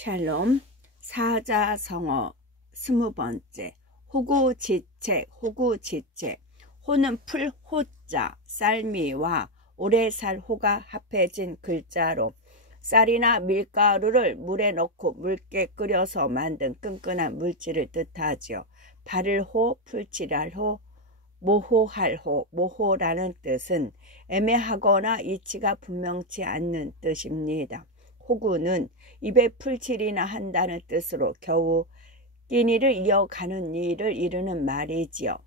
샬롬. 사자성어 20번째. 호구지책. 호구지책. 호는 풀 호자, 쌀미와 오래 살 호가 합해진 글자로 쌀이나 밀가루를 물에 넣고 묽게 끓여서 만든 끈끈한 물질을 뜻하지요. 바를 호, 풀칠할 호, 모호할 호. 모호라는 뜻은 애매하거나 이치가 분명치 않는 뜻입니다. 호구는 입에 풀칠이나 한다는 뜻으로 겨우 끼니를 이어가는 일을 이루는 말이지요.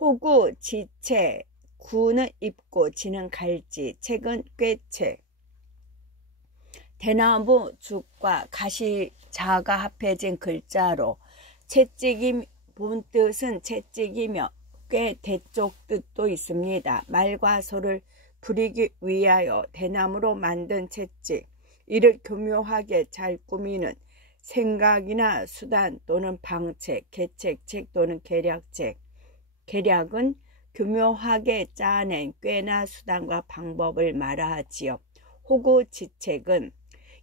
호구, 지체, 구는 입고, 지는 갈지, 책은 꿰책. 대나무 죽과 가시자가 합해진 글자로 채찍이 본뜻은 채찍이며 꽤 대쪽 뜻도 있습니다. 말과 소를 부리기 위하여 대나무로 만든 채찍, 이를 교묘하게 잘 꾸미는 생각이나 수단 또는 방책, 계책, 책 또는 계략책. 계략은 교묘하게 짜낸 꾀나 수단과 방법을 말하지요. 호구지책은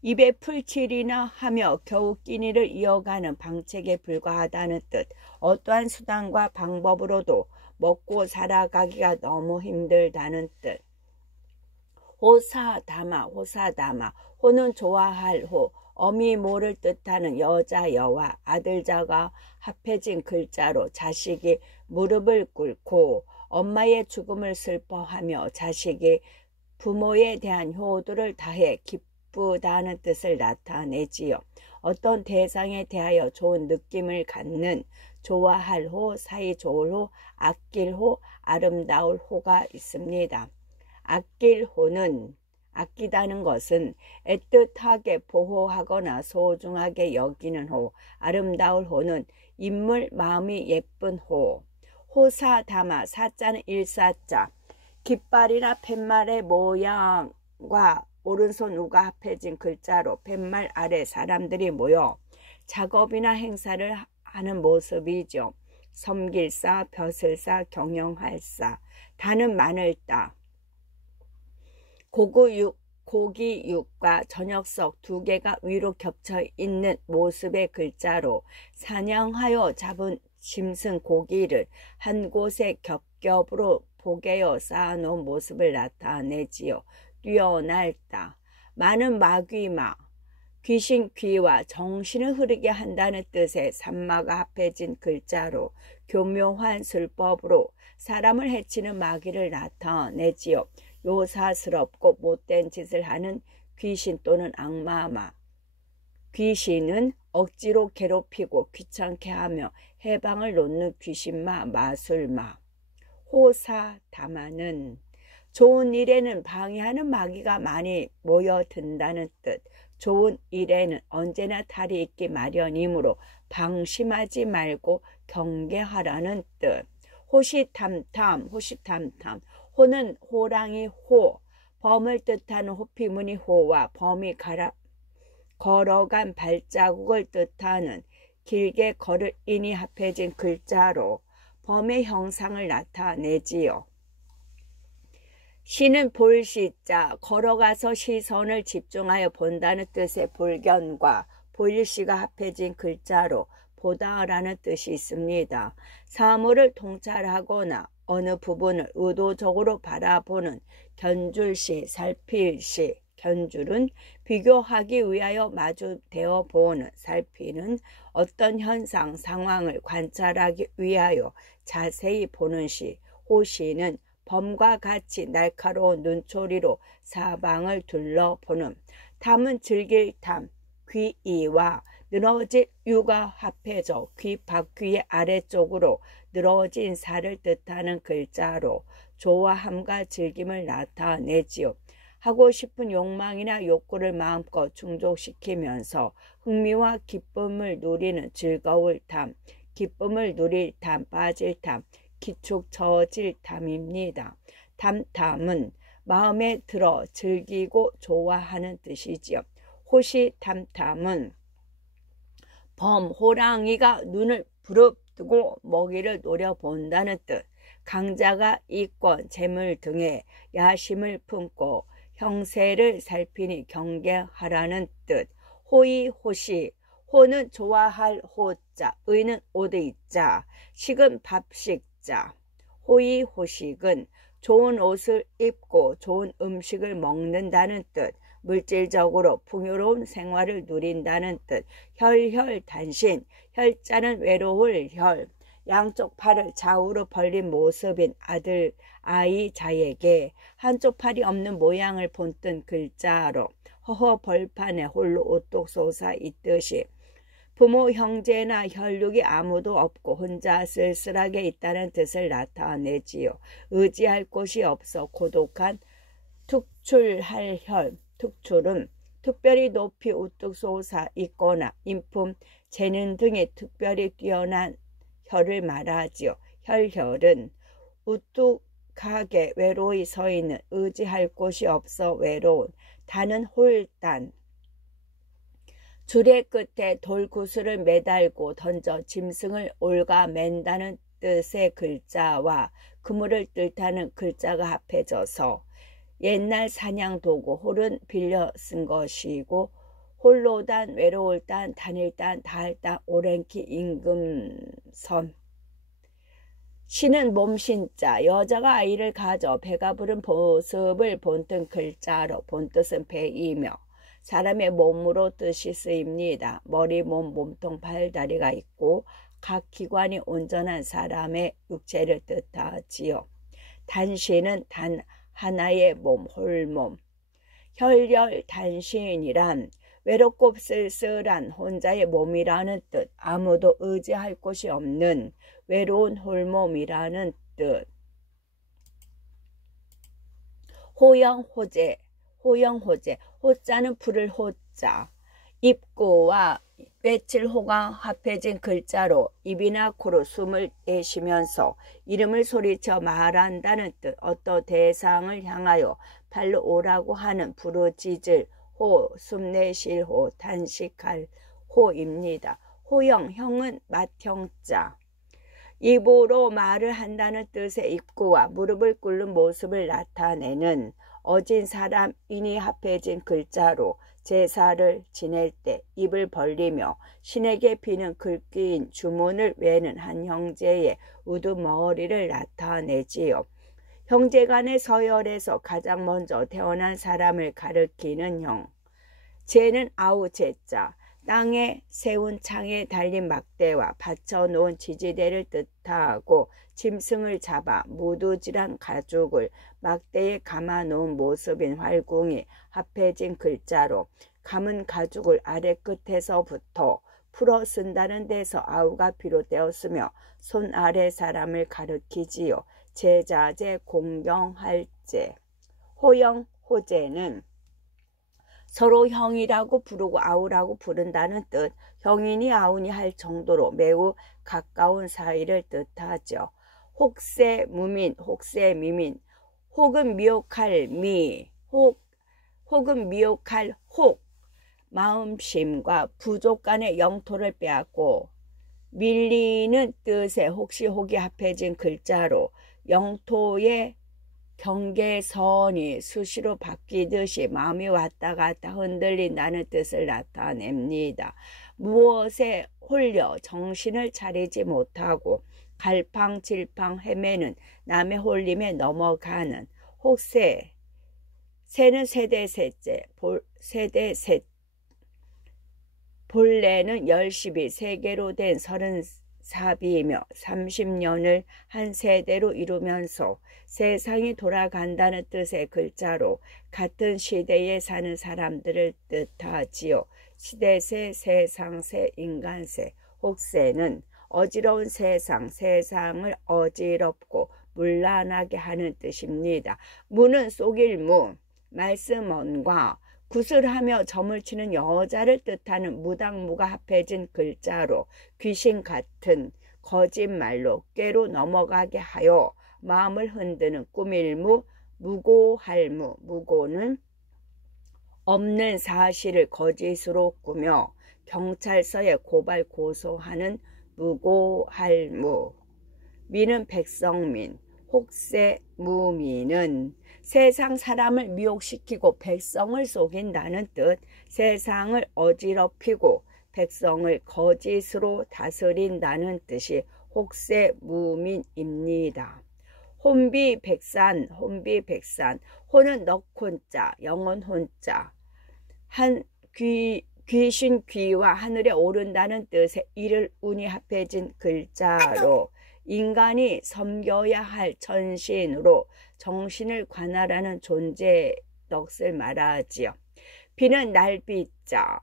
입에 풀칠이나 하며 겨우 끼니를 이어가는 방책에 불과하다는 뜻. 어떠한 수단과 방법으로도 먹고 살아가기가 너무 힘들다는 뜻. 호사다마. 호사다마. 호는 좋아할 호, 어미모를 뜻하는 여자여와 아들자가 합해진 글자로 자식이 무릎을 꿇고 엄마의 죽음을 슬퍼하며 자식이 부모에 대한 효도를 다해 기쁘다는 뜻을 나타내지요. 어떤 대상에 대하여 좋은 느낌을 갖는 좋아할 호, 사이 좋을 호, 아낄 호, 아름다울 호가 있습니다. 아낄 호는 아끼다는 것은 애틋하게 보호하거나 소중하게 여기는 호. 아름다울 호는 인물 마음이 예쁜 호. 호사다마. 사자는 일사자. 깃발이나 팻말의 모양과 오른손 우가 합해진 글자로 팻말 아래 사람들이 모여 작업이나 행사를 하는 모습이죠. 섬길사, 벼슬사, 경영할사. 다는 마늘 따. 고기육과 저녁석 두 개가 위로 겹쳐 있는 모습의 글자로 사냥하여 잡은 짐승 고기를 한 곳에 겹겹으로 포개어 쌓아놓은 모습을 나타내지요. 뛰어날다. 마는 마귀마. 귀신 귀와 정신을 흐르게 한다는 뜻의 산마가 합해진 글자로 교묘한 술법으로 사람을 해치는 마귀를 나타내지요. 요사스럽고 못된 짓을 하는 귀신 또는 악마마. 귀신은 억지로 괴롭히고 귀찮게 하며 해방을 놓는 귀신마, 마술마. 호사다마는 좋은 일에는 방해하는 마귀가 많이 모여든다는 뜻. 좋은 일에는 언제나 탈이 있기 마련이므로 방심하지 말고 경계하라는 뜻. 호시탐탐. 호시탐탐. 호는 호랑이 호, 범을 뜻하는 호피무늬 호와 범이 걸어간 발자국을 뜻하는 길게 걸을 인이 합해진 글자로 범의 형상을 나타내지요. 시는 볼시자. 걸어가서 시선을 집중하여 본다는 뜻의 볼견과 볼시가 합해진 글자로 보다라는 뜻이 있습니다. 사물을 통찰하거나 어느 부분을 의도적으로 바라보는 견줄시, 살필시. 견줄은 비교하기 위하여 마주대어 보는, 살피는 어떤 현상, 상황을 관찰하기 위하여 자세히 보는 시. 호시는 범과 같이 날카로운 눈초리로 사방을 둘러보는. 탐은 즐길 탐, 귀이와 늘어질 유가 합해져 귀 바퀴의 아래쪽으로 늘어진 살을 뜻하는 글자로 좋아함과 즐김을 나타내지요. 하고 싶은 욕망이나 욕구를 마음껏 충족시키면서 흥미와 기쁨을 누리는 즐거울 탐, 기쁨을 누릴 탐, 빠질 탐, 기축 처질 탐입니다. 탐탐은 마음에 들어 즐기고 좋아하는 뜻이지요. 호시탐탐은 범, 호랑이가 눈을 부릅뜨고 먹이를 노려본다는 뜻. 강자가 이권, 재물 등의 야심을 품고 형세를 살피니 경계하라는 뜻. 호의 호시, 호는 좋아할 호자, 의는 오드이자, 식은 밥식자. 호의 호식은 좋은 옷을 입고 좋은 음식을 먹는다는 뜻, 물질적으로 풍요로운 생활을 누린다는 뜻. 혈혈단신, 혈자는 외로울 혈, 양쪽 팔을 좌우로 벌린 모습인 아들, 아이, 자에게 한쪽 팔이 없는 모양을 본뜬 글자로 허허 벌판에 홀로 오똑 솟아 있듯이 부모, 형제나 혈육이 아무도 없고 혼자 쓸쓸하게 있다는 뜻을 나타내지요. 의지할 곳이 없어 고독한 특출할 혈, 특출은 특별히 높이 우뚝 솟아 있거나 인품, 재능 등이 특별히 뛰어난 혈을 말하지요. 혈혈은 우뚝하게 외로이 서 있는, 의지할 곳이 없어 외로운. 단은 홀단, 줄의 끝에 돌구슬을 매달고 던져 짐승을 올가맨다는 뜻의 글자와 그물을 뜻하는 글자가 합해져서 옛날 사냥도구 홀은 빌려 쓴 것이고, 홀로단, 외로울단, 단일단, 다할단, 오랭키, 임금선. 신은 몸신자, 여자가 아이를 가져 배가 부른 모습을 본뜬 글자로 본뜻은 배이며 사람의 몸으로 뜻이 쓰입니다. 머리, 몸, 몸통, 발, 다리가 있고 각 기관이 온전한 사람의 육체를 뜻하지요. 단신은 단 하나의 몸, 홀몸. 혈혈단신이란 외롭고 쓸쓸한 혼자의 몸이라는 뜻, 아무도 의지할 곳이 없는 외로운 홀몸이라는 뜻. 호영호재, 호영호재, 호자는 부를 호자, 입구와 며칠 호가 합해진 글자로 입이나 코로 숨을 내쉬면서 이름을 소리쳐 말한다는 뜻, 어떤 대상을 향하여 발로 오라고 하는 부르짖을 호, 숨내쉴 호, 단식할 호입니다. 호영, 형은 맏형자. 입으로 말을 한다는 뜻의 입구와 무릎을 꿇는 모습을 나타내는 어진 사람 인이 합해진 글자로 제사를 지낼 때 입을 벌리며 신에게 비는 글귀인 주문을 외는 한 형제의 우두머리를 나타내지요. 형제간의 서열에서 가장 먼저 태어난 사람을 가리키는 형. 제는 아우제자, 땅에 세운 창에 달린 막대와 받쳐놓은 지지대를 뜻하고 짐승을 잡아 무두질한 가죽을 막대에 감아놓은 모습인 활궁이 합해진 글자로 감은 가죽을 아래 끝에서부터 풀어 쓴다는 데서 아우가 비롯되었으며 손 아래 사람을 가리키지요. 제자제, 공경할제. 호영, 호제는 서로 형이라고 부르고 아우라고 부른다는 뜻, 형이니 아우니 할 정도로 매우 가까운 사이를 뜻하죠. 혹세 무민, 혹세 미민. 혹은 미혹할 미, 혹은 미혹할 혹. 마음심과 부족 간의 영토를 빼앗고 밀리는 뜻의 혹시 혹이 합해진 글자로 영토의 경계선이 수시로 바뀌듯이 마음이 왔다 갔다 흔들린다는 뜻을 나타냅니다. 무엇에 홀려 정신을 차리지 못하고 갈팡질팡 헤매는 남의 홀림에 넘어가는 혹세. 세는 세대 셋째, 세대 셋. 본래는 10이 세계로 된 34비이며 30년을 한 세대로 이루면서 세상이 돌아간다는 뜻의 글자로 같은 시대에 사는 사람들을 뜻하지요. 시대세, 세상세, 인간세. 혹세는 어지러운 세상, 세상을 어지럽고 문란하게 하는 뜻입니다. 무는 속일 무, 말씀언과 구슬하며 점을 치는 여자를 뜻하는 무당무가 합해진 글자로 귀신 같은 거짓말로 꾀로 넘어가게 하여 마음을 흔드는 꾸밀무, 무고할무. 무고는 없는 사실을 거짓으로 꾸며 경찰서에 고발 고소하는 무고할무. 미는 백성민, 혹세 무미는 세상 사람을 미혹시키고 백성을 속인다는 뜻, 세상을 어지럽히고 백성을 거짓으로 다스린다는 뜻이 혹세무민입니다. 혼비백산, 혼비백산, 혼은 넉혼자, 영혼 혼자, 귀신 귀와 하늘에 오른다는 뜻의 이를 운이 합해진 글자로 인간이 섬겨야 할 천신으로 정신을 관할하는 존재의 넋을 말하지요. 비는 날비자,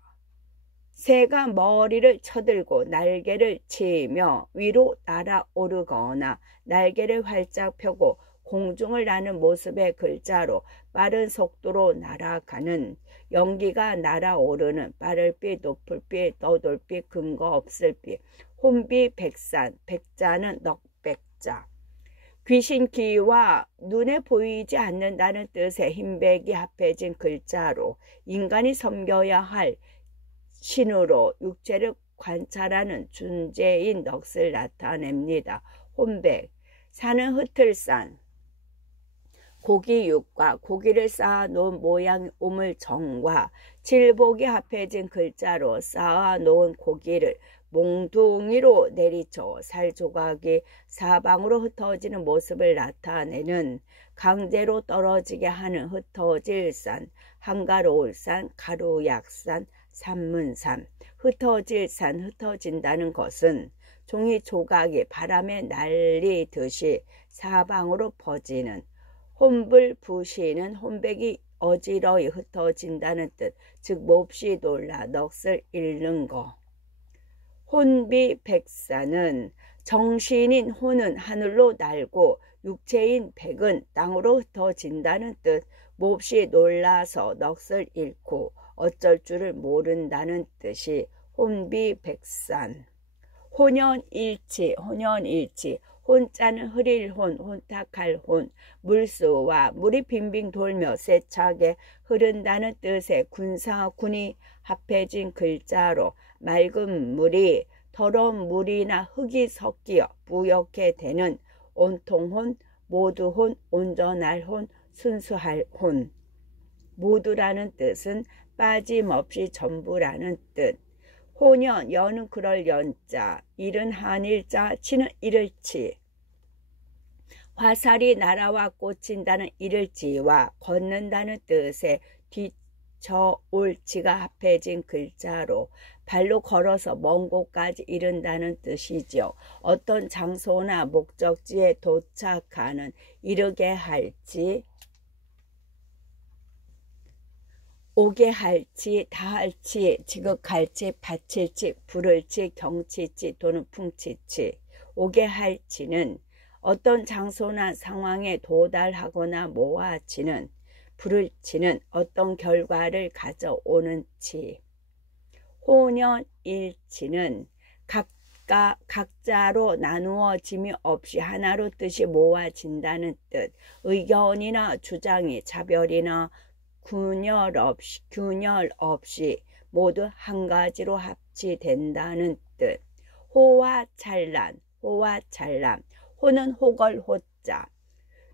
새가 머리를 쳐들고 날개를 치며 위로 날아오르거나 날개를 활짝 펴고 공중을 나는 모습의 글자로 빠른 속도로 날아가는, 연기가 날아오르는, 빠를비, 높을비, 떠돌비, 근거 없을비, 혼비백산, 백자는 넉백자. 귀신기와 눈에 보이지 않는다는 뜻의 흰백이 합해진 글자로 인간이 섬겨야 할 신으로 육체를 관찰하는 존재인 넋을 나타냅니다. 혼백, 산은 흩을산, 고기육과 고기를 쌓아놓은 모양 우물정과 칠복이 합해진 글자로 쌓아놓은 고기를 몽둥이로 내리쳐 살조각이 사방으로 흩어지는 모습을 나타내는, 강제로 떨어지게 하는 흩어질 산, 한가로울 산, 가루약산, 산문산. 흩어질 산, 흩어진다는 것은 종이 조각이 바람에 날리듯이 사방으로 퍼지는, 혼불부시는 혼백이 어지러이 흩어진다는 뜻, 즉 몹시 놀라 넋을 잃는 것. 혼비백산은 정신인 혼은 하늘로 날고 육체인 백은 땅으로 흩어진다는 뜻, 몹시 놀라서 넋을 잃고 어쩔 줄을 모른다는 뜻이 혼비백산. 혼연일치, 혼연일치, 혼자는 흐릴 혼, 혼탁할 혼, 물수와 물이 빙빙 돌며 세차게 흐른다는 뜻의 군사군이 합해진 글자로 맑은 물이 더러운 물이나 흙이 섞여 뿌옇게 되는 온통혼, 모두혼, 온전할 혼, 순수할 혼. 모두라는 뜻은 빠짐없이 전부라는 뜻. 호년, 여는 그럴 연자, 일은 한일자, 치는 이를치. 화살이 날아와 꽂힌다는 이를지와 걷는다는 뜻의 뒤쳐올지가 합해진 글자로 발로 걸어서 먼 곳까지 이른다는 뜻이죠. 어떤 장소나 목적지에 도착하는, 이르게 할지, 오게 할지, 다할지, 지극할지, 바칠지, 부를지, 경치지 또는 풍치지. 오게 할지는 어떤 장소나 상황에 도달하거나 모아지는, 부를지는 어떤 결과를 가져오는 치. 혼연일치는 각자로 나누어짐이 없이 하나로 뜻이 모아진다는 뜻. 의견이나 주장이 차별이나 균열 없이 모두 한 가지로 합치된다는 뜻. 호와 찬란, 호와 찬란. 호는 호걸 호자,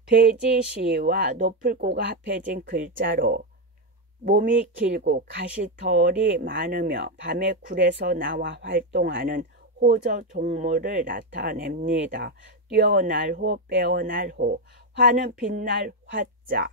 돼지시와 높을 고가 합해진 글자로 몸이 길고 가시털이 많으며 밤에 굴에서 나와 활동하는 호저 동물을 나타냅니다. 뛰어날 호, 빼어날 호. 화는 빛날 화자,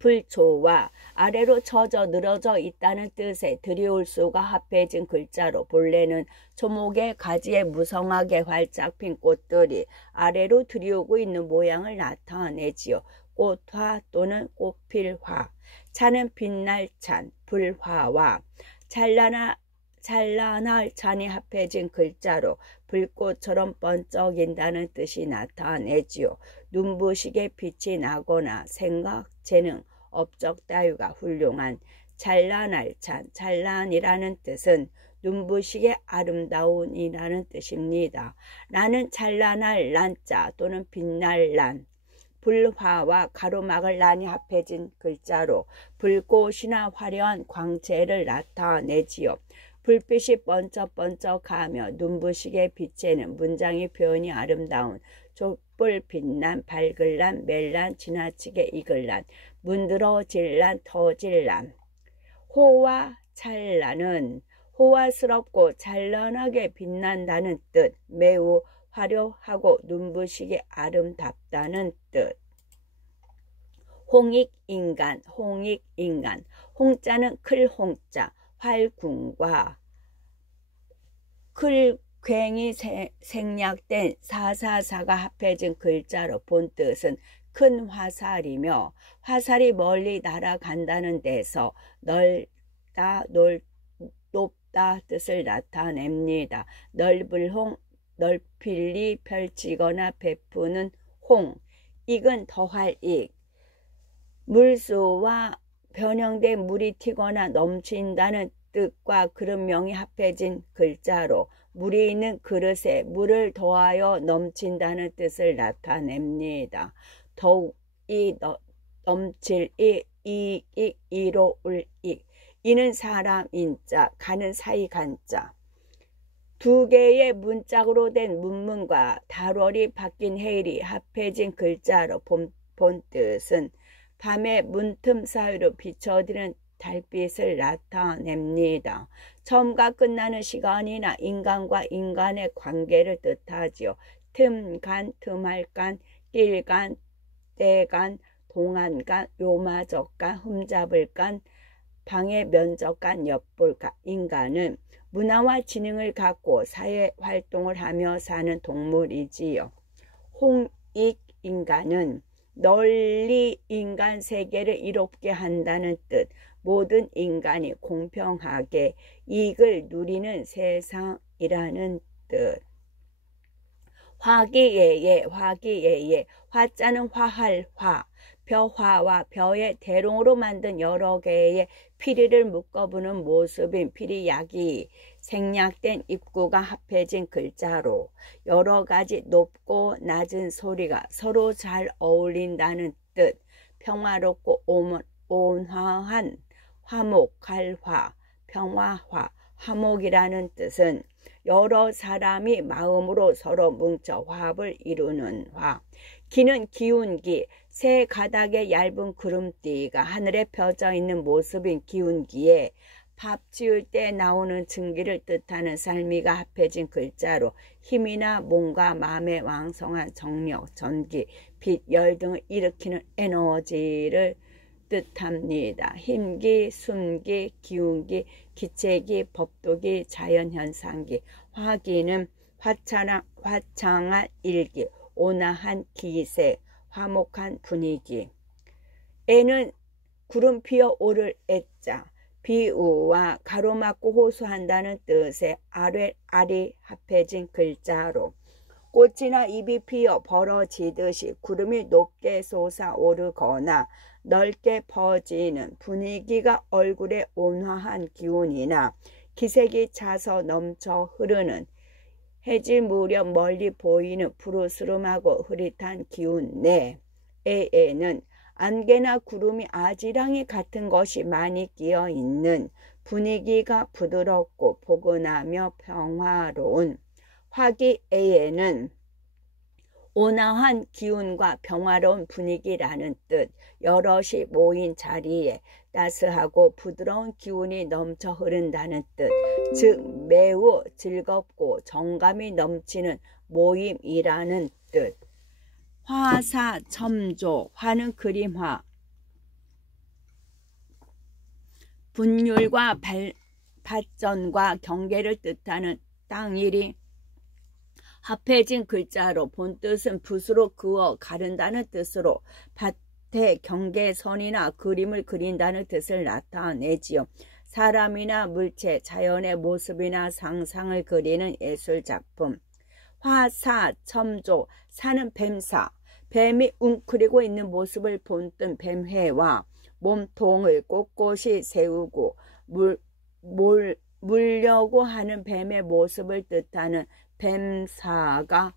불초와 아래로 처져 늘어져 있다는 뜻의 들이올 수가 합해진 글자로 본래는 초목의 가지에 무성하게 활짝 핀 꽃들이 아래로 들이오고 있는 모양을 나타내지요. 꽃화 또는 꽃필화. 찬은 빛날 찬, 불화와 찬란할 찬이 합해진 글자로 불꽃처럼 번쩍인다는 뜻이 나타내지요. 눈부시게 빛이 나거나 생각, 재능, 업적 따위가 훌륭한, 찬란할 찬, 찬란이라는 뜻은 눈부시게 아름다운이라는 뜻입니다. 나는 찬란할 란자 또는 빛날 란, 불화와 가로막을 난이 합해진 글자로 불꽃이나 화려한 광채를 나타내지요. 불빛이 번쩍번쩍하며 눈부시게 비치는 문장의 표현이 아름다운 촛불 빛난 밝을란 멜란 지나치게 익을란 문드러질란 터질란. 호와 찬란은 호화스럽고 찬란하게 빛난다는 뜻, 매우 화려하고 눈부시게 아름답다는 뜻. 홍익인간, 홍익인간. 홍자는 클홍자, 활궁과 클괭이 생략된 사사사가 합해진 글자로 본 뜻은 큰 화살이며 화살이 멀리 날아간다는 데서 넓다, 높다 뜻을 나타냅니다. 넓을 홍, 넓힐리 펼치거나 베푸는 홍. 익은 더할 익. 물수와 변형된 물이 튀거나 넘친다는 뜻과 그릇명이 합해진 글자로 물이 있는 그릇에 물을 더하여 넘친다는 뜻을 나타냅니다. 더욱이 넘칠 이익 이로울 익. 이는 사람 인자, 가는 사이 간자. 두 개의 문짝으로 된 문문과 달월이 바뀐 해일이 합해진 글자로 본 뜻은 밤의 문틈 사이로 비춰지는 달빛을 나타냅니다. 처음과 끝나는 시간이나 인간과 인간의 관계를 뜻하지요. 틈간, 틈할간, 길간, 때간, 동안간, 요마적간, 흠잡을간, 방해 면적간, 엿볼간. 인간은 문화와 지능을 갖고 사회활동을 하며 사는 동물이지요. 홍익인간은 널리 인간 세계를 이롭게 한다는 뜻, 모든 인간이 공평하게 이익을 누리는 세상이라는 뜻. 화기애애, 화기애애. 화자는 화할 화, 벼화와 벼의 대롱으로 만든 여러 개의 피리를 묶어부는 모습인 피리약이 생략된 입구가 합해진 글자로 여러 가지 높고 낮은 소리가 서로 잘 어울린다는 뜻. 평화롭고 온화한 화목, 갈화, 평화화, 화목이라는 뜻은 여러 사람이 마음으로 서로 뭉쳐 화합을 이루는 화. 기는 기운기, 새 가닥의 얇은 구름띠가 하늘에 펴져 있는 모습인 기운기에 밥 지을 때 나오는 증기를 뜻하는 삶이가 합해진 글자로 힘이나 몸과 마음의 왕성한 정력, 전기, 빛, 열 등을 일으키는 에너지를 뜻합니다. 힘기, 숨기, 기운기, 기체기, 법도기, 자연현상기. 화기는 화창한 일기, 온화한 기세, 화목한 분위기. 애는 구름 피어 오를 애자, 비우와 가로막고 호소한다는 뜻의 알이 합해진 글자로 꽃이나 잎이 피어 벌어지듯이 구름이 높게 솟아오르거나 넓게 퍼지는 분위기가 얼굴의 온화한 기운이나 기색이 차서 넘쳐 흐르는 해질 무렵 멀리 보이는 푸르스름하고 흐릿한 기운 내. 애에는 안개나 구름이 아지랑이 같은 것이 많이 끼어 있는 분위기가 부드럽고 포근하며 평화로운. 화기애애는 온화한 기운과 평화로운 분위기라는 뜻. 여럿이 모인 자리에 따스하고 부드러운 기운이 넘쳐 흐른다는 뜻. 즉 매우 즐겁고 정감이 넘치는 모임이라는 뜻. 화사첨조, 화는 그림화, 분율과 발전과 경계를 뜻하는 땅일이 합해진 글자로 본 뜻은 붓으로 그어 가른다는 뜻으로 밭의 경계선이나 그림을 그린다는 뜻을 나타내지요. 사람이나 물체, 자연의 모습이나 상상을 그리는 예술작품. 화사첨조, 사는 뱀사, 뱀이 웅크리고 있는 모습을 본뜬 뱀회와 몸통을 꼿꼿이 세우고 물려고 하는 뱀의 모습을 뜻하는 뱀사가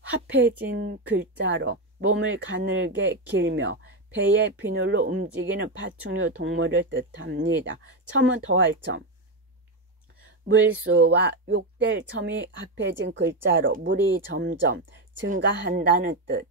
합해진 글자로 몸을 가늘게 길며 배의 비늘로 움직이는 파충류 동물을 뜻합니다. 첨은 더할 첨. 물수와 욕될 첨이 합해진 글자로 물이 점점 증가한다는 뜻.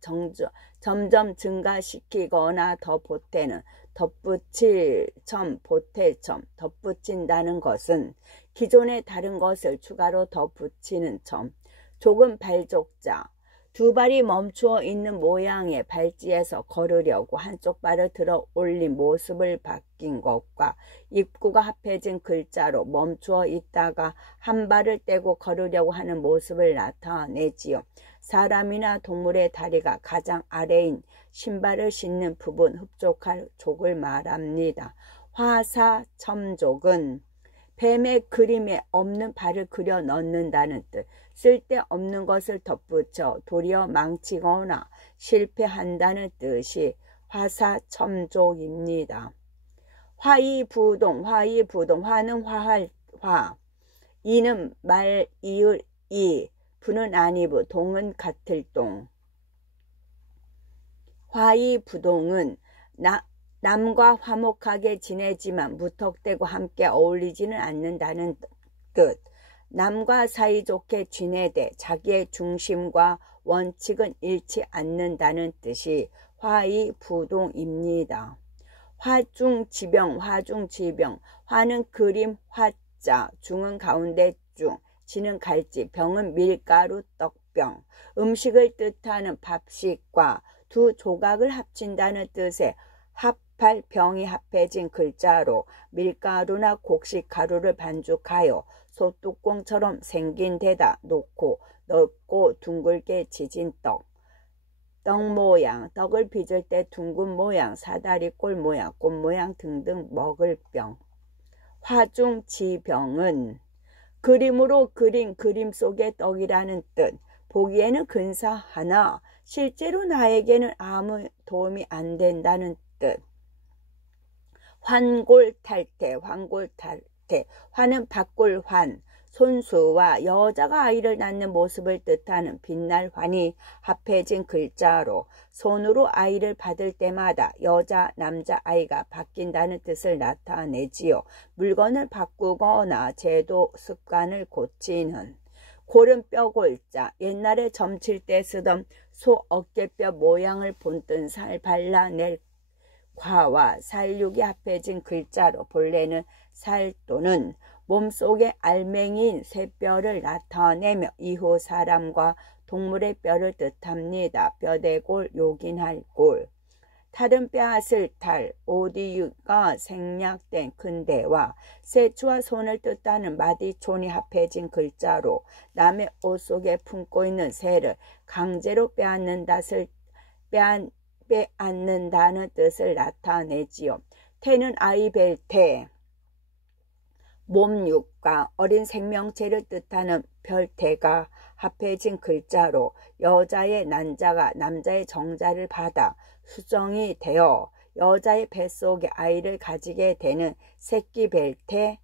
점점 증가시키거나 더 보태는 덧붙일 점, 보탤 점, 덧붙인다는 것은 기존의 다른 것을 추가로 덧붙이는 점. 조금 발족자. 두 발이 멈추어 있는 모양의 발찌에서 걸으려고 한쪽 발을 들어 올린 모습을 바뀐 것과 입구가 합해진 글자로 멈추어 있다가 한 발을 떼고 걸으려고 하는 모습을 나타내지요. 사람이나 동물의 다리가 가장 아래인 신발을 신는 부분 흡족할 족을 말합니다. 화사첨족은 뱀의 그림에 없는 발을 그려 넣는다는 뜻. 쓸데없는 것을 덧붙여 도리어 망치거나 실패한다는 뜻이 화사첨족입니다. 화이부동, 화는 화할 화, 이는 말 이을 이, 부는 아니부, 동은 같을 동. 화이부동은 남과 화목하게 지내지만 무턱대고 함께 어울리지는 않는다는 뜻. 남과 사이좋게 지내되 자기의 중심과 원칙은 잃지 않는다는 뜻이 화이부동입니다. 화중지병, 화는 그림 화자, 중은 가운데 중, 지는 갈지, 병은 밀가루 떡병. 음식을 뜻하는 밥식과 두 조각을 합친다는 뜻의 합할 병이 합해진 글자로 밀가루나 곡식 가루를 반죽하여 소뚜껑처럼 생긴 데다 놓고 넓고 둥글게 지진 떡 모양, 떡을 빚을 때 둥근 모양, 사다리 꼴 모양, 꽃 모양 등등 먹을 병. 화중지병은 그림으로 그린 그림 속의 떡이라는 뜻. 보기에는 근사하나 실제로 나에게는 아무 도움이 안 된다는 뜻. 환골탈태, 환은 박골환, 손수와 여자가 아이를 낳는 모습을 뜻하는 빛날 환이 합해진 글자로 손으로 아이를 받을 때마다 여자, 남자 아이가 바뀐다는 뜻을 나타내지요. 물건을 바꾸거나 제도, 습관을 고치는. 골은 뼈골자, 옛날에 점칠 때 쓰던 소 어깨뼈 모양을 본뜬 살 발라낼 과와 살육이 합해진 글자로 본래는 살 또는 몸속의 알맹이인 쇠뼈를 나타내며 이후 사람과 동물의 뼈를 뜻합니다. 뼈대골, 요긴할 골. 탈은 빼앗을 탈, 오디유가 생략된 근대와 세추와 손을 뜻하는 마디촌이 합해진 글자로 남의 옷 속에 품고 있는 새를 강제로 빼앗는다는 뜻을 나타내지요. 태는 아이벨태, 몸육과 어린 생명체를 뜻하는 별태가 합해진 글자로 여자의 난자가 남자의 정자를 받아 수정이 되어 여자의 뱃속에 아이를 가지게 되는 새끼벨태,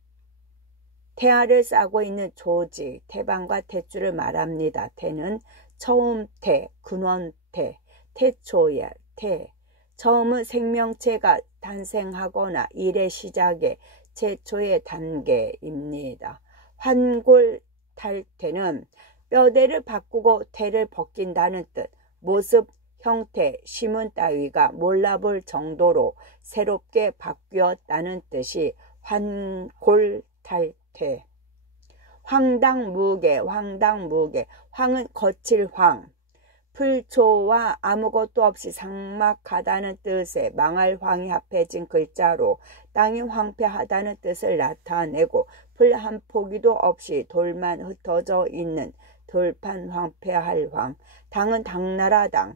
태아를 싸고 있는 조직, 태방과 태줄을 말합니다. 태는 처음태, 근원태, 태초의 태. 처음은 생명체가 탄생하거나 일의 시작의 최초의 단계입니다. 환골탈태는 뼈대를 바꾸고 태를 벗긴다는 뜻. 모습, 형태, 심은 따위가 몰라볼 정도로 새롭게 바뀌었다는 뜻이 환골탈태. 황당무계, 황은 거칠 황. 풀초와 아무것도 없이 삭막하다는 뜻의 망할 황이 합해진 글자로 땅이 황폐하다는 뜻을 나타내고 풀 한 포기도 없이 돌만 흩어져 있는 돌판 황폐할 황. 당은 당나라 당.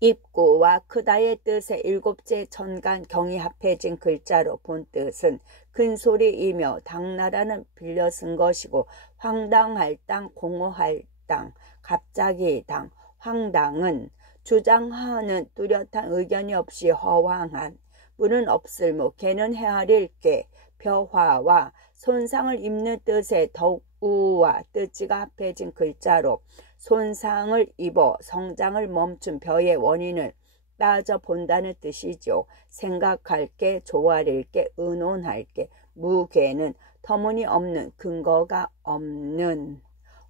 입구와 크다의 뜻의 일곱째 천간 경이 합해진 글자로 본 뜻은 큰 소리이며 당나라는 빌려 쓴 것이고 황당할 땅, 공허할 땅, 갑자기 당, 황당은 주장하는 뚜렷한 의견이 없이 허황한, 뿔은 없을무, 개는 헤아릴 개, 벼화와 손상을 입는 뜻의 덕우와 뜻지가 합해진 글자로 손상을 입어 성장을 멈춘 벼의 원인을 따져본다는 뜻이죠. 생각할 게, 조아릴 게, 의논할 게, 무괴는 터무니없는, 근거가 없는.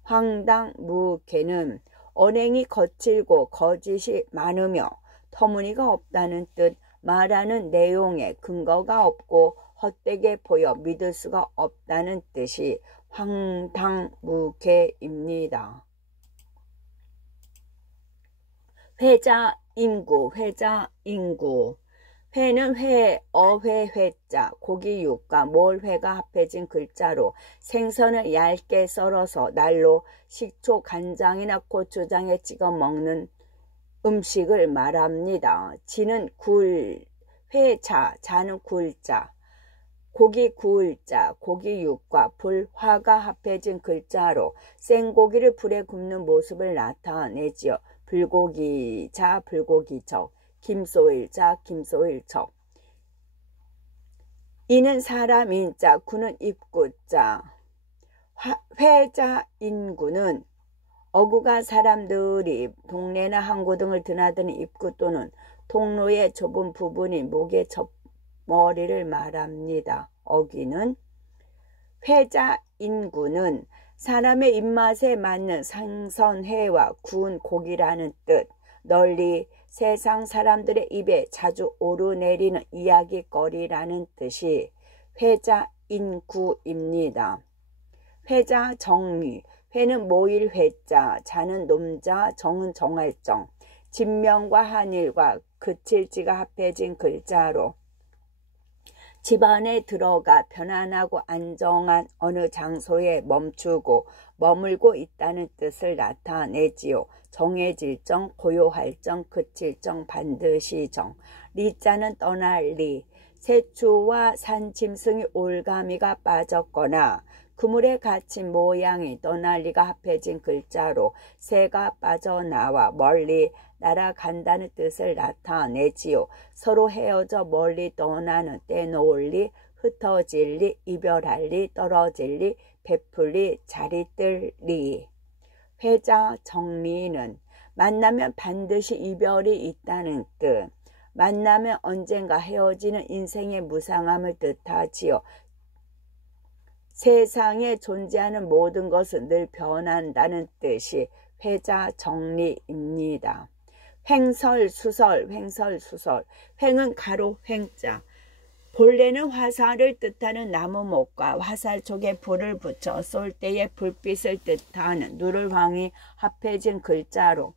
황당무계는 언행이 거칠고 거짓이 많으며 터무니가 없다는 뜻, 말하는 내용에 근거가 없고 헛되게 보여 믿을 수가 없다는 뜻이 황당무계입니다. 회자인구, 회자인구. 회는 어회, 회자, 고기 육과 몰회가 합해진 글자로 생선을 얇게 썰어서 날로 식초, 간장이나 고추장에 찍어 먹는 음식을 말합니다. 지는 회자, 자는 굴자, 고기 구울자, 고기 육과 불화가 합해진 글자로 생고기를 불에 굽는 모습을 나타내지요. 불고기자, 불고기적, 김소일자, 김소일적. 이는 사람 인자, 구는 입구자. 회자인구는 어구가 사람들이 동네나 항구 등을 드나드는 입구 또는 통로의 좁은 부분인 목의 머리를 말합니다. 어귀는 회자인구는 사람의 입맛에 맞는 생선회와 구운 고기라는 뜻. 널리 세상 사람들의 입에 자주 오르내리는 이야기거리라는 뜻이 회자인구입니다. 회자 정리. 회는 모일 회자, 자는 놈자, 정은 정할 정. 진명과 한일과 그칠지가 합해진 글자로 집안에 들어가 편안하고 안정한 어느 장소에 멈추고 머물고 있다는 뜻을 나타내지요. 정해질 정, 고요할 정, 그칠 정, 반드시 정. 리자는 떠날 리. 새추와 산짐승이 올가미가 빠졌거나 그물에 갇힌 모양이 떠날 리가 합해진 글자로 새가 빠져나와 멀리 날아간다는 뜻을 나타내지요. 서로 헤어져 멀리 떠나는 떼놓을 리, 흩어질 리, 이별할 리, 떨어질 리, 베풀 리, 자리 뜰 리. 회자 정리는 만나면 반드시 이별이 있다는 뜻. 만나면 언젠가 헤어지는 인생의 무상함을 뜻하지요. 세상에 존재하는 모든 것은 늘 변한다는 뜻이 회자 정리입니다. 횡설수설, 횡설수설. 횡은 가로 횡자. 본래는 화살을 뜻하는 나무목과 화살촉에 불을 붙여 쏠 때의 불빛을 뜻하는 누를황이 합해진 글자로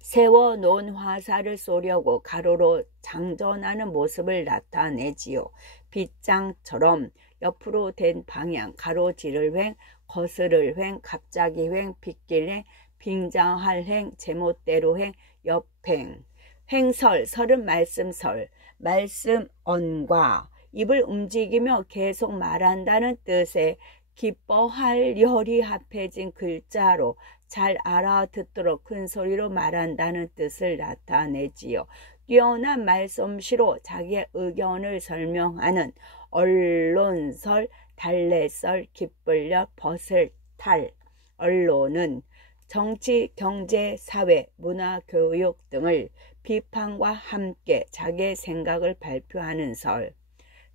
세워놓은 화살을 쏘려고 가로로 장전하는 모습을 나타내지요. 빗장처럼 옆으로 된 방향, 가로지를 횡, 거스를 횡, 갑자기 횡, 빗길 횡, 빙장할 횡, 제멋대로 횡, 옆횡. 횡설, 설은 말씀설, 말씀 언과 입을 움직이며 계속 말한다는 뜻의 기뻐할 열이 합해진 글자로 잘 알아듣도록 큰 소리로 말한다는 뜻을 나타내지요. 뛰어난 말솜씨로 자기의 의견을 설명하는 언론설, 달래설, 기쁠려, 벗을 탈. 언론은 정치, 경제, 사회, 문화, 교육 등을 비판과 함께 자기의 생각을 발표하는 설.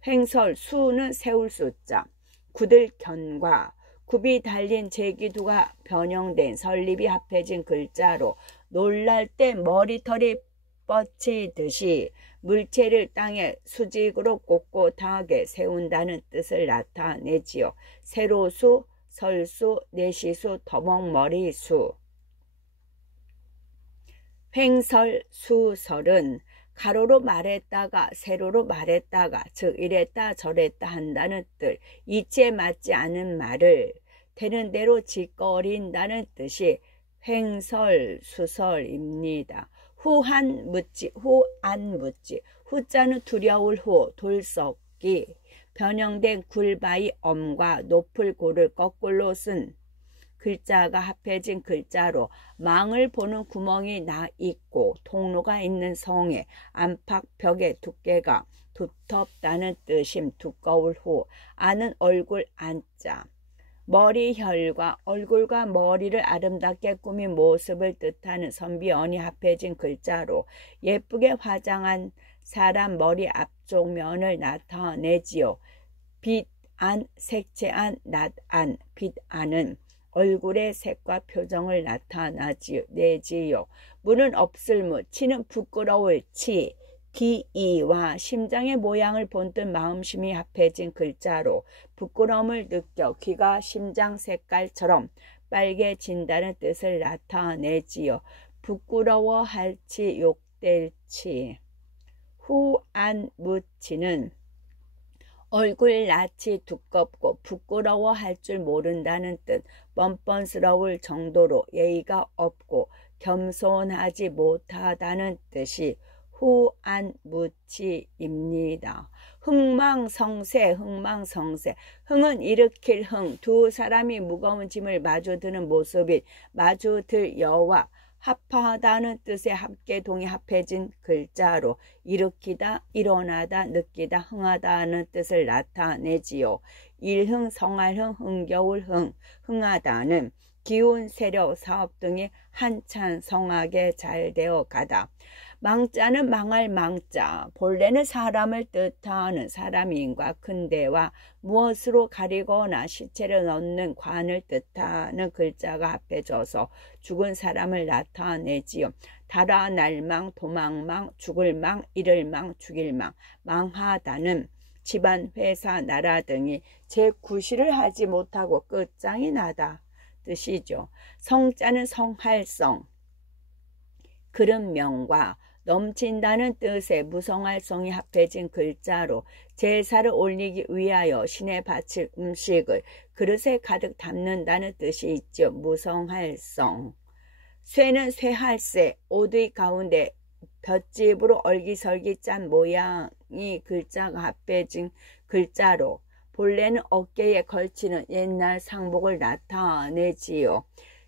횡설, 수는 세울 수자, 굳을 견과, 굽이 달린 제기두가 변형된 설립이 합해진 글자로 놀랄 때 머리털이 뻗치듯이 물체를 땅에 수직으로 꼿꼿하게 세운다는 뜻을 나타내지요. 세로수, 설수, 내시수, 더벅머리수. 횡설, 수설은 가로로 말했다가 세로로 말했다가 즉 이랬다 저랬다 한다는 뜻. 이치에 맞지 않은 말을 되는 대로 짓거린다는 뜻이 횡설수설입니다. 후한 묻지, 후안 묻지. 후자는 두려울 후, 돌썩기. 변형된 굴바위 엄과 높을 고를 거꾸로 쓴 글자가 합해진 글자로 망을 보는 구멍이 나 있고 통로가 있는 성에 안팎 벽의 두께가 두텁다는 뜻임. 두꺼울 후. 안은 얼굴 안자. 머리혈과 얼굴과 머리를 아름답게 꾸민 모습을 뜻하는 선비언이 합해진 글자로 예쁘게 화장한 사람 머리 앞쪽 면을 나타내지요. 빛안, 색채안, 낫안. 빛안은 얼굴의 색과 표정을 나타내지요. 무는 없을 무, 치는 부끄러울 치, 비이와 심장의 모양을 본뜬 마음심이 합해진 글자로 부끄러움을 느껴 귀가 심장 색깔처럼 빨개진다는 뜻을 나타내지요. 부끄러워할지 욕될지. 후안무치는 얼굴 낯이 두껍고 부끄러워할 줄 모른다는 뜻, 뻔뻔스러울 정도로 예의가 없고 겸손하지 못하다는 뜻이 후안무치입니다. 흥망성쇠. 흥은 일으킬 흥, 두 사람이 무거운 짐을 마주드는 모습이 마주들 여와 합하다는 뜻의 합계동이 합해진 글자로 일으키다, 일어나다, 느끼다, 흥하다는 뜻을 나타내지요. 일흥, 성할흥, 흥겨울 흥, 흥하다는 기운, 세력, 사업 등이 한찬 성하게 잘 되어 가다. 망자는 망할 망자, 본래는 사람을 뜻하는 사람인과 근대와 무엇으로 가리거나 시체를 넣는 관을 뜻하는 글자가 합해져서 죽은 사람을 나타내지요. 달아, 날망, 도망망, 죽을망, 잃을망, 죽일망, 망하다는 집안, 회사, 나라 등이 재구실을 하지 못하고 끝장이 나다 뜻이죠. 성자는 성할성, 그릇명과 넘친다는 뜻의 무성할성이 합해진 글자로 제사를 올리기 위하여 신에 바칠 음식을 그릇에 가득 담는다는 뜻이 있죠. 무성할성. 쇠는 쇠할새, 오두이 가운데 볏짚으로 얼기설기 짠 모양이 글자가 합해진 글자로 본래는 어깨에 걸치는 옛날 상복을 나타내지요.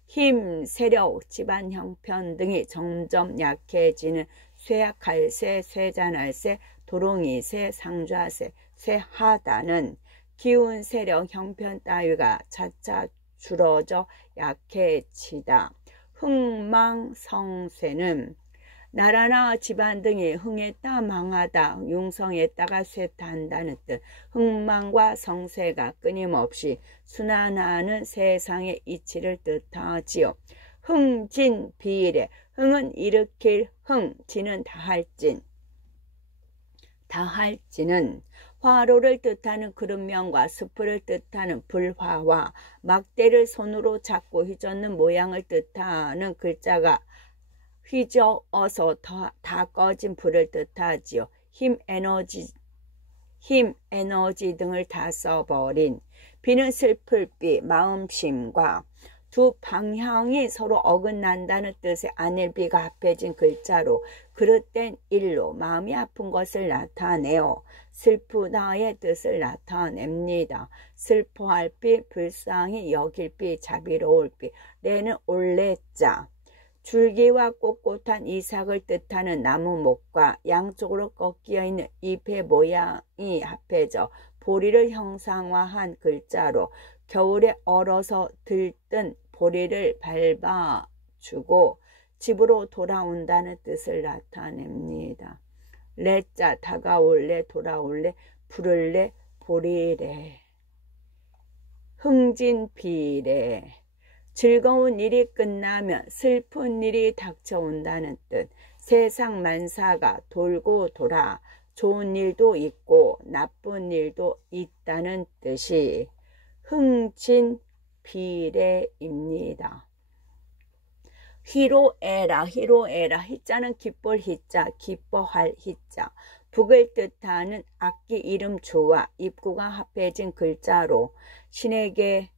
힘, 세력, 집안 형편 등이 점점 약해지는 쇠약할새, 쇠잔할새, 도롱이새, 상좌새, 쇠하다는 기운, 세력, 형편 따위가 차차 줄어져 약해지다. 흥망성쇠는 나라나 집안 등이 흥했다, 망하다, 융성했다가 쇠탄다는 뜻. 흥망과 성쇠가 끊임없이 순환하는 세상의 이치를 뜻하지요. 흥진비일에, 흥은 일으킬 흥, 진은 다할 진. 다할 진은 화로를 뜻하는 그릇명과 숯불을 뜻하는 불화와 막대를 손으로 잡고 휘젓는 모양을 뜻하는 글자가 휘저어서 다 꺼진 불을 뜻하지요. 힘, 에너지 등을 다 써버린. 비는 슬플 비, 마음심과 두 방향이 서로 어긋난다는 뜻의 안일비가 합해진 글자로 그릇된 일로 마음이 아픈 것을 나타내어 슬프다의 뜻을 나타냅니다. 슬퍼할 비, 불쌍히 여길 비, 자비로울 비. 레는 올레자. 줄기와 꼿꼿한 이삭을 뜻하는 나무목과 양쪽으로 꺾여 있는 잎의 모양이 합해져 보리를 형상화한 글자로 겨울에 얼어서 들뜬 보리를 밟아주고 집으로 돌아온다는 뜻을 나타냅니다. 레자, 다가올래, 돌아올래, 부를래, 보리래. 흥진비래. 즐거운 일이 끝나면 슬픈 일이 닥쳐온다는 뜻. 세상 만사가 돌고 돌아 좋은 일도 있고 나쁜 일도 있다는 뜻이 흥진비례입니다. 희로애라. 희자는 기쁠 희자, 기뻐할 희자. 북을 뜻하는 악기 이름 주와 입구가 합해진 글자로 신에게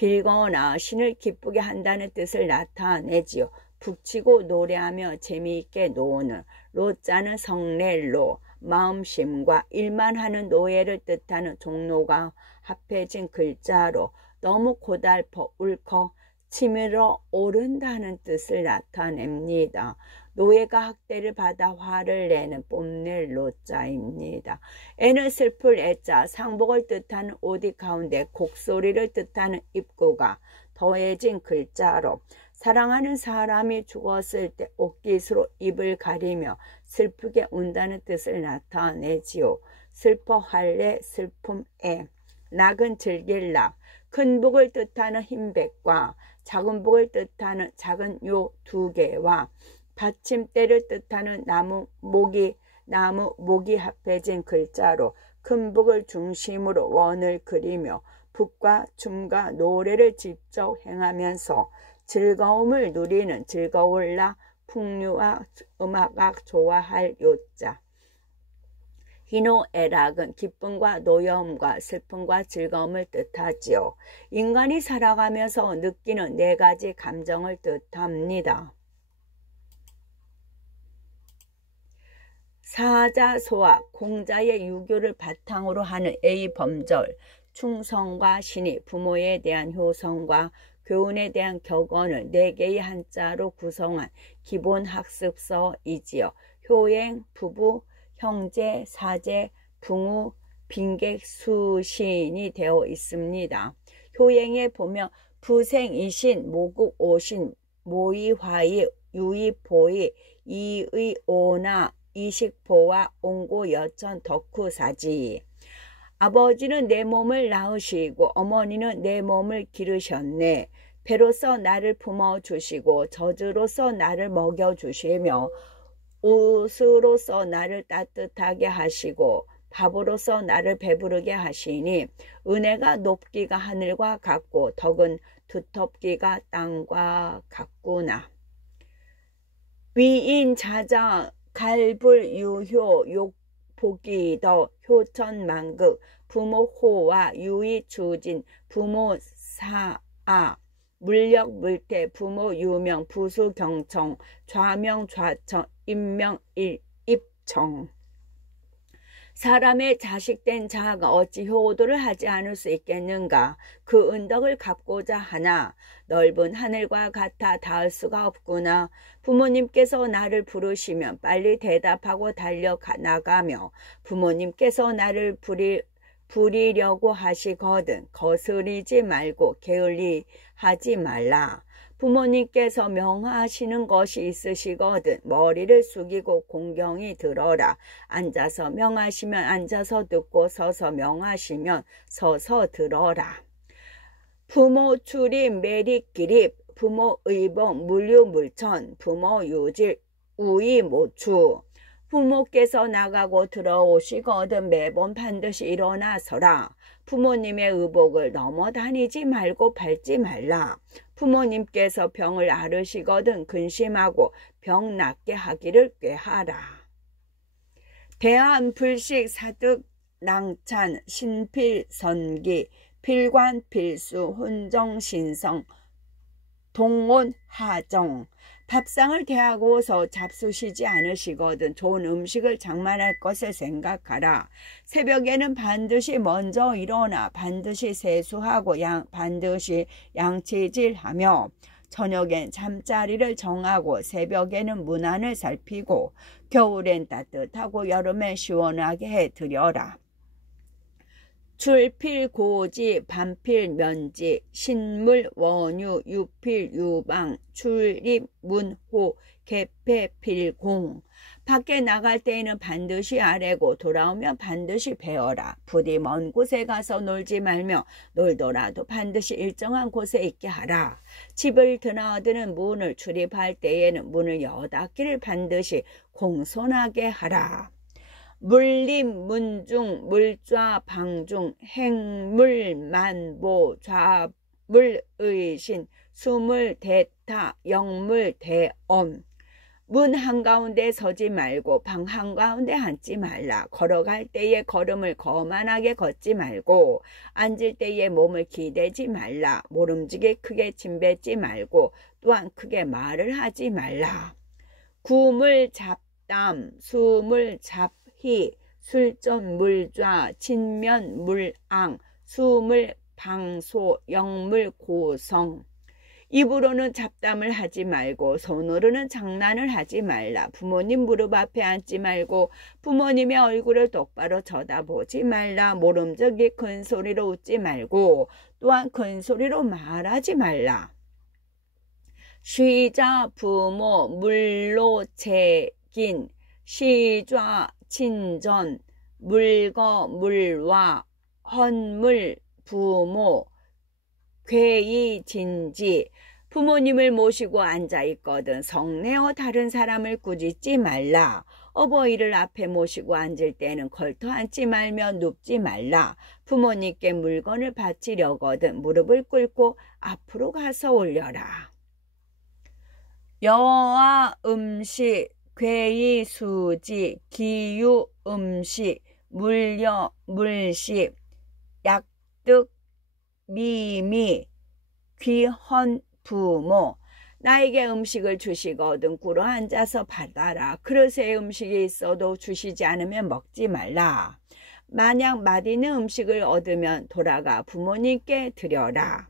빌거나 신을 기쁘게 한다는 뜻을 나타내지요. 북치고 노래하며 재미있게 노는. 로자는 성례로, 마음심과 일만 하는 노예를 뜻하는 종로가 합해진 글자로 너무 고달퍼 울컥 치밀어 오른다는 뜻을 나타냅니다. 노예가 학대를 받아 화를 내는 뽐낼 로자입니다. 애는 슬플 애자, 상복을 뜻하는 오디 가운데 곡소리를 뜻하는 입구가 더해진 글자로 사랑하는 사람이 죽었을 때 옷깃으로 입을 가리며 슬프게 운다는 뜻을 나타내지요. 슬퍼할래, 슬픔에. 낙은 즐길 낙, 큰 북을 뜻하는 흰백과 작은 북을 뜻하는 작은 요 두 개와 받침대를 뜻하는 나무 목이 합해진 글자로 큰 북을 중심으로 원을 그리며 북과 춤과 노래를 직접 행하면서 즐거움을 누리는 즐거울라 풍류와 음악악 좋아할 요자. 희노애락은 기쁨과 노여움과 슬픔과 즐거움을 뜻하지요. 인간이 살아가면서 느끼는 4가지 감정을 뜻합니다. 사자소와 공자의 유교를 바탕으로 하는 A범절, 충성과 신의, 부모에 대한 효성과 교훈에 대한 격언을 4개의 한자로 구성한 기본 학습서이지요. 효행, 부부, 형제, 사제, 붕우, 빈객, 수신이 되어 있습니다. 효행에 보면 부생이신, 모국 오신, 모의화의, 유의보의, 이의오나, 이식보와 옹고 여천 덕후사지. 아버지는 내 몸을 낳으시고 어머니는 내 몸을 기르셨네. 배로서 나를 품어주시고 젖으로서 나를 먹여주시며 옷으로서 나를 따뜻하게 하시고 밥으로서 나를 배부르게 하시니 은혜가 높기가 하늘과 같고 덕은 두텁기가 땅과 같구나. 위인자자 갈불유효 욕보기더 효천만극 부모호와 유의추진 부모사아 물력물태 부모유명 부수경청 좌명좌청 입명입청. 사람의 자식된 자가 어찌 효도를 하지 않을 수 있겠는가. 그 은덕을 갚고자 하나 넓은 하늘과 같아 닿을 수가 없구나. 부모님께서 나를 부르시면 빨리 대답하고 달려나가며 부모님께서 나를 부리려고 하시거든 거스리지 말고 게을리하지 말라. 부모님께서 명하시는 것이 있으시거든 머리를 숙이고 공경히 들어라. 앉아서 명하시면 앉아서 듣고 서서 명하시면 서서 들어라. 부모 출입 매리기립 부모 의복 물류물천 부모 유질 우이모추. 부모께서 나가고 들어오시거든 매번 반드시 일어나서라. 부모님의 의복을 넘어다니지 말고 밟지 말라. 부모님께서 병을 앓으시거든 근심하고 병 낫게 하기를 꾀하라. 대한불식 사득 낭찬 신필선기 필관필수 혼정신성 동온하정. 밥상을 대하고서 잡수시지 않으시거든 좋은 음식을 장만할 것을 생각하라. 새벽에는 반드시 먼저 일어나 반드시 세수하고 반드시 양치질하며 저녁엔 잠자리를 정하고 새벽에는 문안을 살피고 겨울엔 따뜻하고 여름엔 시원하게 해드려라. 출필고지 반필면지 신물원유 유필유방 출입문호 개폐필공. 밖에 나갈 때에는 반드시 아래고 돌아오면 반드시 배어라. 부디 먼 곳에 가서 놀지 말며 놀더라도 반드시 일정한 곳에 있게 하라. 집을 드나드는 문을 출입할 때에는 문을 여닫기를 반드시 공손하게 하라. 물림 문중 물좌 방중 행물만보 좌물의신 수물대타 영물대엄. 문 한가운데 서지 말고 방 한가운데 앉지 말라. 걸어갈 때에 걸음을 거만하게 걷지 말고 앉을 때에 몸을 기대지 말라. 모름지게 크게 침뱉지 말고 또한 크게 말을 하지 말라. 구물 잡담 수물 잡희 술전 물좌 친면 물앙 수물 방소 영물 고성. 입으로는 잡담을 하지 말고 손으로는 장난을 하지 말라. 부모님 무릎 앞에 앉지 말고 부모님의 얼굴을 똑바로 쳐다보지 말라. 모름지기 큰 소리로 웃지 말고 또한 큰 소리로 말하지 말라. 쉬자 부모 물로 채긴 시좌 친전 물거 물와 헌물 부모 괴이 진지. 부모님을 모시고 앉아있거든 성내어 다른 사람을 꾸짖지 말라. 어버이를 앞에 모시고 앉을 때는 걸터 앉지 말며 눕지 말라. 부모님께 물건을 바치려거든 무릎을 꿇고 앞으로 가서 올려라. 여와 음식, 괴이 수지, 기유 음식, 물려 물식, 약득 미미, 귀헌 부모. 나에게 음식을 주시거든 꿇어 앉아서 받아라. 그릇에 음식이 있어도 주시지 않으면 먹지 말라. 만약 맛있는 음식을 얻으면 돌아가 부모님께 드려라.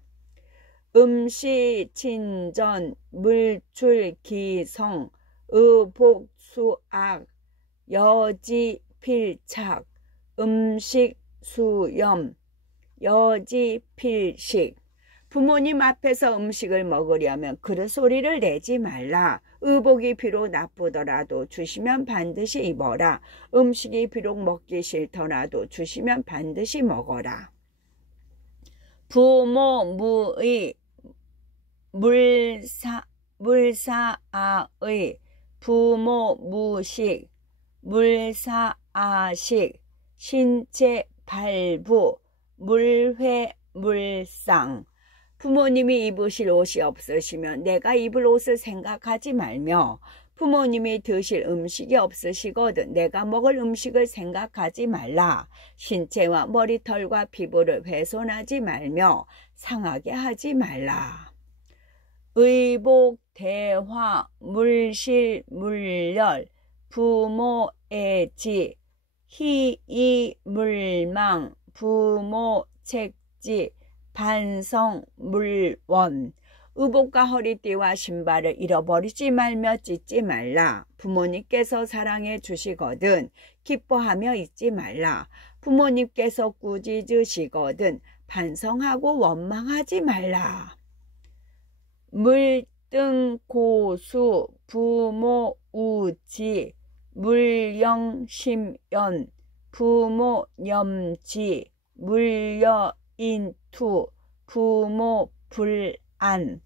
음식 친전 물출 기성 의복 수악 여지 필착 음식 수염 여지 필식. 부모님 앞에서 음식을 먹으려면 그릇 소리를 내지 말라. 의복이 비록 나쁘더라도 주시면 반드시 입어라. 음식이 비록 먹기 싫더라도 주시면 반드시 먹어라. 부모 무의 물사아의 부모 무식 물사아식 신체 발부 물회 물상. 부모님이 입으실 옷이 없으시면 내가 입을 옷을 생각하지 말며 부모님이 드실 음식이 없으시거든 내가 먹을 음식을 생각하지 말라. 신체와 머리털과 피부를 훼손하지 말며 상하게 하지 말라. 의복 대화 물실 물열 부모 애지 희이 물망 부모 책지 반성 물원. 의복과 허리띠와 신발을 잃어버리지 말며 찢지 말라. 부모님께서 사랑해 주시거든 기뻐하며 잊지 말라. 부모님께서 꾸짖으시거든 반성하고 원망하지 말라. 물등 고수 부모 우지 물영심연 부모 염지 물려 인투 부모 불안.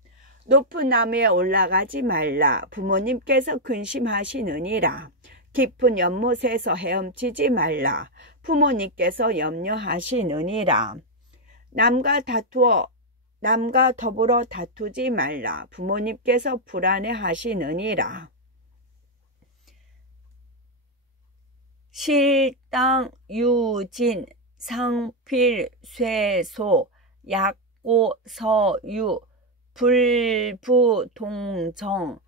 높은 나무에 올라가지 말라. 부모님께서 근심하시느니라. 깊은 연못에서 헤엄치지 말라. 부모님께서 염려하시느니라. 남과 더불어 다투지 말라. 부모님께서 불안해하시느니라. 실당 유진 상필 쇠소 약고 서유 불부 동정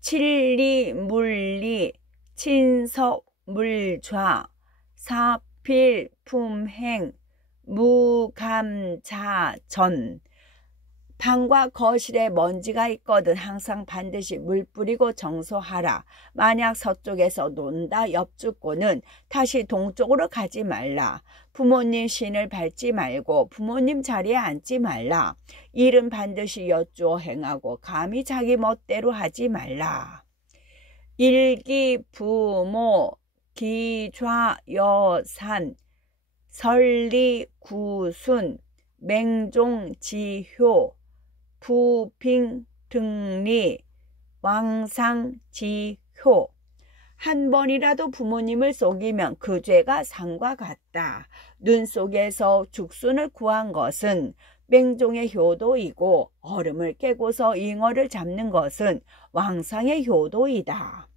칠리 물리 친석 물좌 사필 품행 무감자전. 방과 거실에 먼지가 있거든 항상 반드시 물 뿌리고 청소하라. 만약 서쪽에서 논다 엽죽고는 다시 동쪽으로 가지 말라. 부모님 신을 밟지 말고 부모님 자리에 앉지 말라. 일은 반드시 여쭈어 행하고 감히 자기 멋대로 하지 말라. 일기 부모 기좌여산 설리구순 맹종지효 부핑 등리 왕상지효. 한 번이라도 부모님을 속이면 그 죄가 상과 같다. 눈 속에서 죽순을 구한 것은 맹종의 효도이고 얼음을 깨고서 잉어를 잡는 것은 왕상의 효도이다.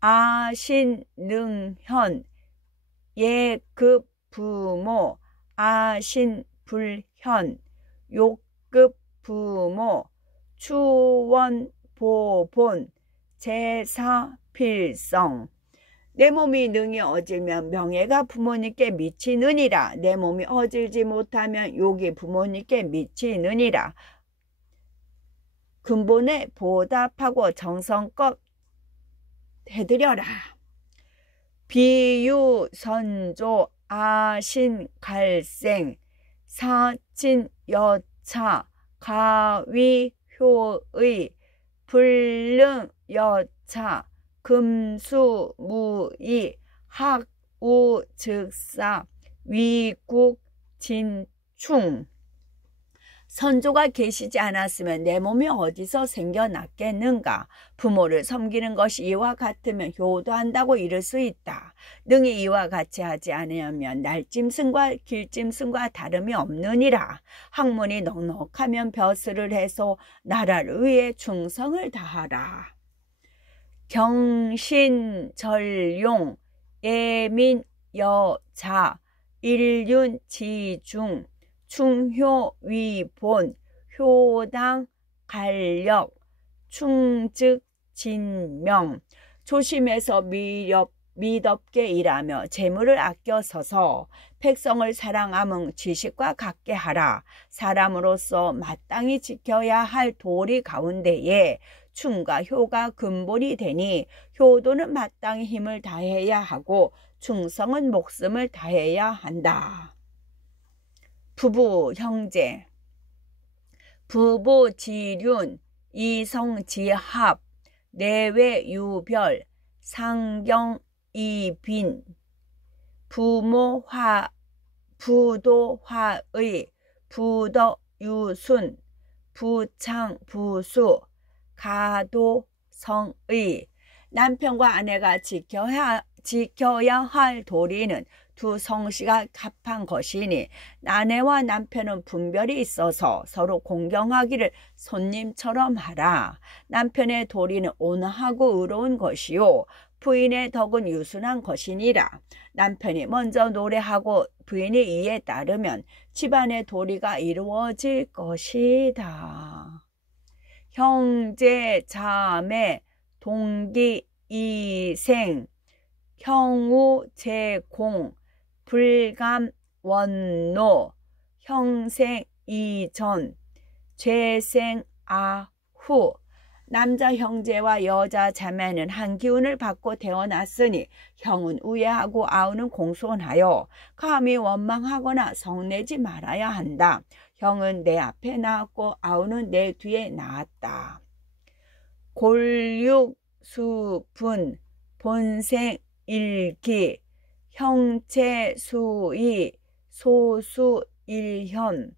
아신능현 예급 부모 아신불현 욕급 부모 추원보본 제사필성. 내 몸이 능히 어질면 명예가 부모님께 미치느니라. 내 몸이 어질지 못하면 욕이 부모님께 미치느니라. 근본에 보답하고 정성껏 해드려라. 비유선조 아신갈생 사친여차 가위효의 불능여차 금수무이 학우즉사 위국진충. 선조가 계시지 않았으면 내 몸이 어디서 생겨났겠는가? 부모를 섬기는 것이 이와 같으면 효도한다고 이를 수 있다. 능히 이와 같이 하지 않으면 날짐승과 길짐승과 다름이 없느니라. 학문이 넉넉하면 벼슬을 해서 나라를 위해 충성을 다하라. 경신전용 예민여자 일륜지중 충효위본 효당 간력 충즉진명 조심해서 미덥게 일하며 재물을 아껴 써서 백성을 사랑하며 지식과 같게 하라. 사람으로서 마땅히 지켜야 할 도리 가운데에 충과 효가 근본이 되니 효도는 마땅히 힘을 다해야 하고 충성은 목숨을 다해야 한다. 부부 형제 부부지륜 이성지합 내외유별 상경이빈 부도화의 부덕유순 부창부수 가도성의 남편과 아내가 지켜야 할 도리는 두 성씨가 합한 것이니 아내와 남편은 분별이 있어서 서로 공경하기를 손님처럼 하라. 남편의 도리는 온화하고 의로운 것이요 부인의 덕은 유순한 것이니라. 남편이 먼저 노래하고 부인이 이에 따르면 집안의 도리가 이루어질 것이다. 형제, 자매, 동기, 이생, 형우, 제공, 불감, 원노, 형생, 이전, 죄생, 아후. 남자 형제와 여자 자매는 한 기운을 받고 태어났으니 형은 우애하고 아우는 공손하여 감히 원망하거나 성내지 말아야 한다. 형은 내 앞에 나왔고 아우는 내 뒤에 나왔다. 골육수분 본생일기 형체수의 소수일현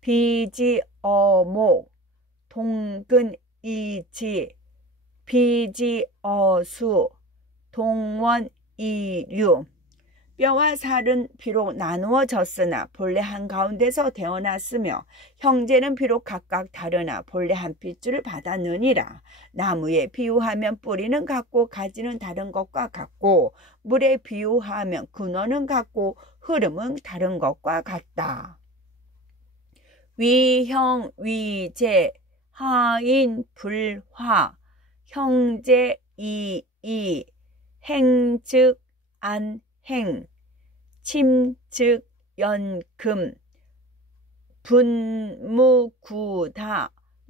비지어목 동근이지 비지어수 동원이류 뼈와 살은 비록 나누어졌으나 본래 한가운데서 태어났으며 형제는 비록 각각 다르나 본래 한 핏줄을 받았느니라. 나무에 비유하면 뿌리는 같고 가지는 다른 것과 같고 물에 비유하면 근원은 같고 흐름은 다른 것과 같다. 위형 위제 하인 불화 형제 이이 행즉 안행 침즉 연금 분무구다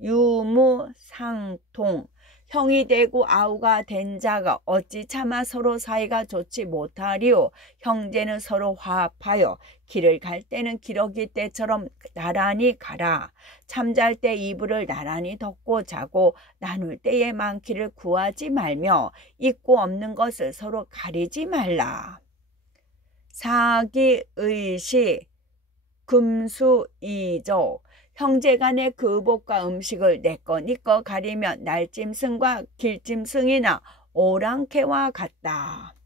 유무상통 형이 되고 아우가 된 자가 어찌 차마 서로 사이가 좋지 못하리요. 형제는 서로 화합하여 길을 갈 때는 기러기 때처럼 나란히 가라. 잠잘 때 이불을 나란히 덮고 자고 나눌 때에 많기를 구하지 말며 있고 없는 것을 서로 가리지 말라. 사기의식 금수이족 형제간의 그복과 음식을 내꺼 니꺼 가리면 날짐승과 길짐승이나 오랑캐와 같다.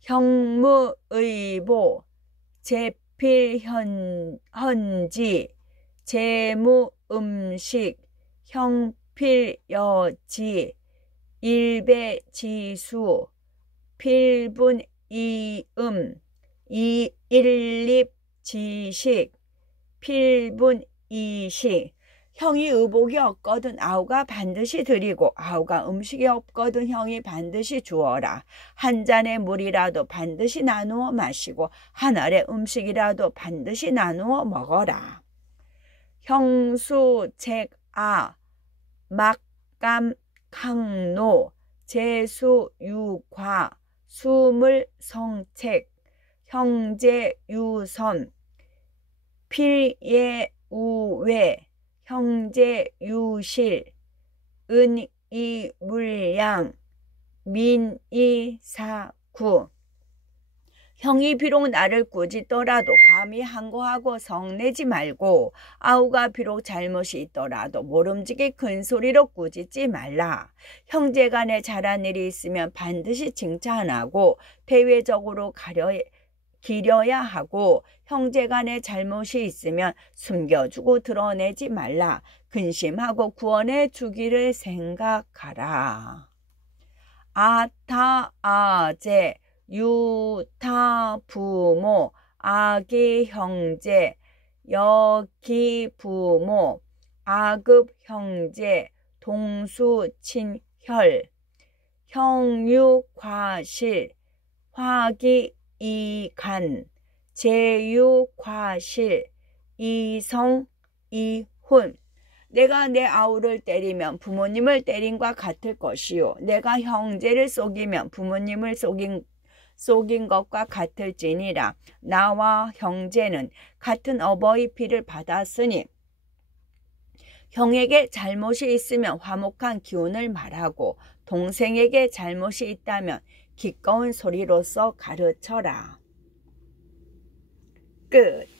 형무의보 제필헌지 제무음식 형필여지 일배지수 필분이음 이일립지식 필분이식 형이 의복이 없거든 아우가 반드시 드리고 아우가 음식이 없거든 형이 반드시 주어라. 한 잔의 물이라도 반드시 나누어 마시고 한 알의 음식이라도 반드시 나누어 먹어라. 형수책아 막감강노 제수유과 수물성책 형제유선 필예우외 형제유실 은이물양 민이사구 형이 비록 나를 꾸짖더라도 감히 항거하고 성내지 말고 아우가 비록 잘못이 있더라도 모름지기 큰 소리로 꾸짖지 말라. 형제간에 잘한 일이 있으면 반드시 칭찬하고 대외적으로 기려야 하고 형제간에 잘못이 있으면 숨겨주고 드러내지 말라. 근심하고 구원해 주기를 생각하라. 아타 아제 유타 부모 아기 형제 여기 부모 아급 형제 동수 친혈 형유 과실 화기 이간 제유 과실 이성 이혼. 내가 내 아우를 때리면 부모님을 때린과 같을 것이요 내가 형제를 속이면 부모님을 속인 것과 같을지니라. 나와 형제는 같은 어버이 피를 받았으니 형에게 잘못이 있으면 화목한 기운을 말하고 동생에게 잘못이 있다면 기꺼운 소리로서 가르쳐라. 끝.